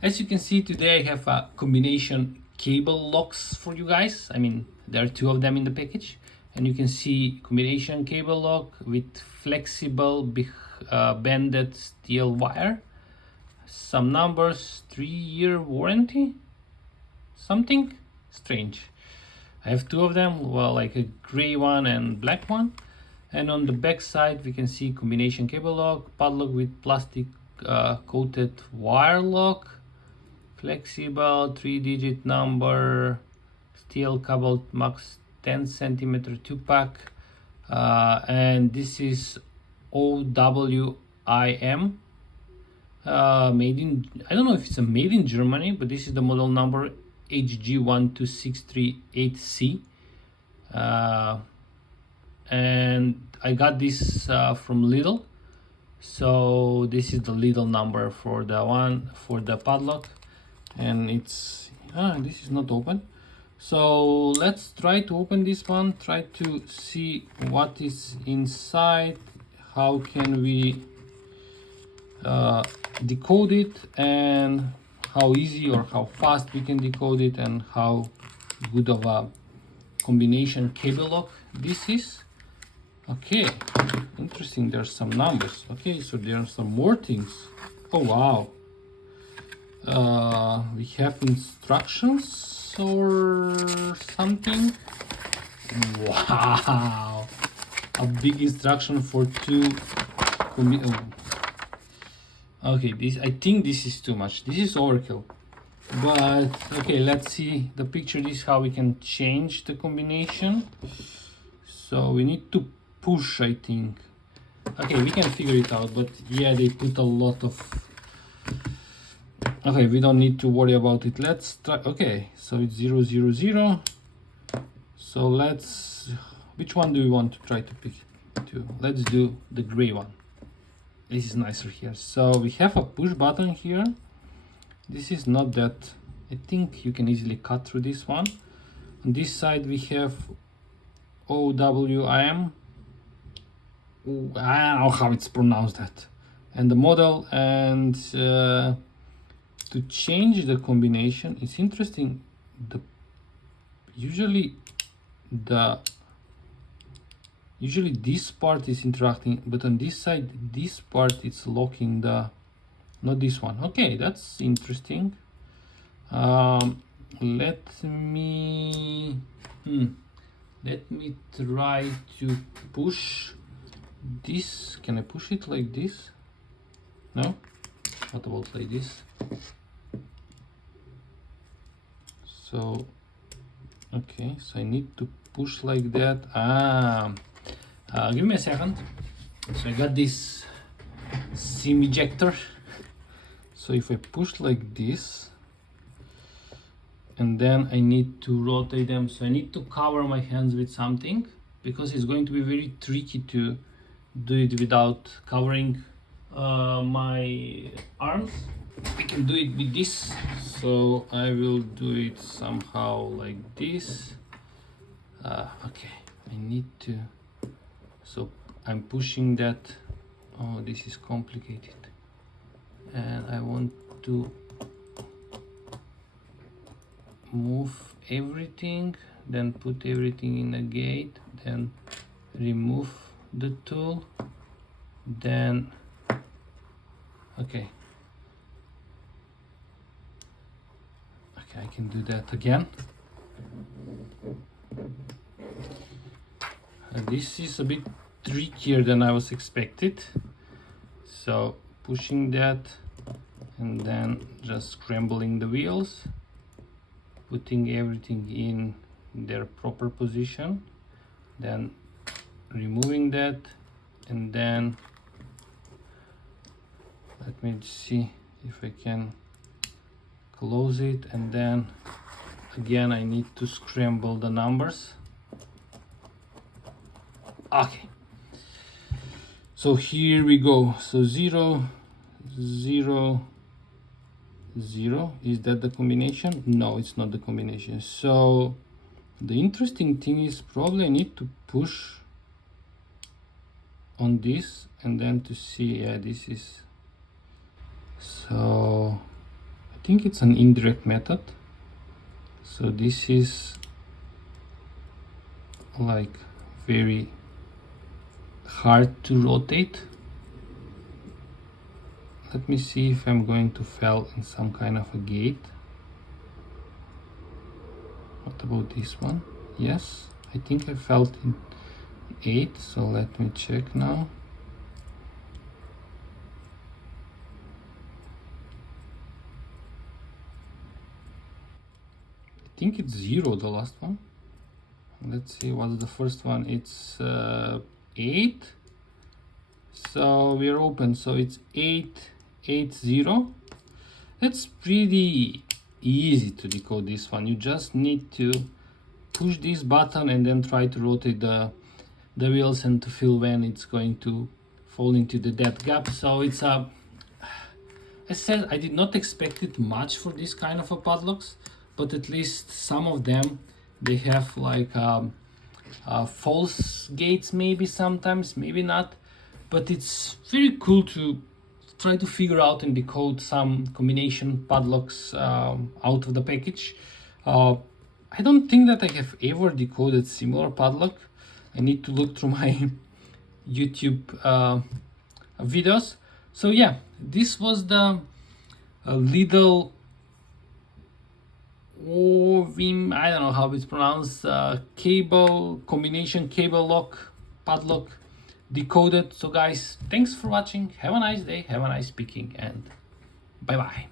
As you can see, today I have a combination cable locks for you guys. I mean, there are two of them in the package, and you can see combination cable lock with flexible bended steel wire, some numbers, 3-year warranty, something strange. I have two of them, well, like a gray one and black one. And on the back side we can see combination cable lock, padlock with plastic coated wire lock, flexible 3-digit number, steel coupled max 10 centimeter 2-pack, and this is OWIM, made in, I don't know if it's a made in Germany, but this is the model number HG12638C, and I got this from LIDL. So this is the LIDL number for the padlock, and it's this is not open. So let's try to open this one, try to see what is inside, how can we decode it, and how easy or how fast we can decode it, and how good of a combination cable lock this is. Okay, interesting, there's some numbers. Okay, so there are some more things. Oh wow, we have instructions or something. Wow, a big instruction for two. Okay, this, I think this is too much. This is overkill. But okay, let's see the picture. This is how we can change the combination. So we need to push, I think. Okay, we can figure it out, but yeah, they put a lot of. Okay, we don't need to worry about it. Let's try. Okay, so it's 0, 0, 0. So let's, which one do we want to try to pick? Let's do the gray one. This is nicer here. So we have a push button here. This is not that, I think you can easily cut through this one. On this side we have OWIM. I don't know how it's pronounced, that, and the model. And to change the combination, it's interesting, usually this part is interacting, but on this side, this part is locking the, not this one. Okay, that's interesting. Let me try to push this. Can I push it like this? No? What about like this? So okay, so I need to push like that. Give me a second. So I got this seam ejector. So if I push like this, and then I need to rotate them, so I need to cover my hands with something, because it's going to be very tricky to do it without covering my arms. We can do it with this, so I will do it somehow like this. Okay, I need to, so I'm pushing that. Oh, this is complicated, and I want to move everything, then put everything in a gate, then remove the tool, then okay, I can do that again. This is a bit trickier than I was expected. So pushing that, and then just scrambling the wheels, putting everything in their proper position, then removing that, and then let me see if I can close it, and then again I need to scramble the numbers. Okay, so here we go. So 0, 0, 0, is that the combination? No, it's not the combination. So the interesting thing is, probably I need to push on this, and then to see, yeah, this is, so I think it's an indirect method. So this is like very hard to rotate. Let me see if I'm going to fail in some kind of a gate. What about this one? Yes, I think I felt in 8, so let me check now. I think it's 0, the last one. Let's see what's the first one. It's 8. So we're open, so it's 880. It's pretty easy to decode this one. You just need to push this button and then try to rotate the wheels and to feel when it's going to fall into the depth gap. So it's a, I said I did not expect it much for this kind of a padlocks, but at least some of them, they have like false gates maybe sometimes, maybe not, but it's very cool to try to figure out and decode some combination padlocks out of the package. I don't think that I have ever decoded similar padlock. I need to look through my YouTube videos. So yeah, this was the LIDL OWIM, I don't know how it's pronounced, cable combination cable lock padlock decoded. So guys, thanks for watching. Have a nice day, have a nice picking, and bye bye.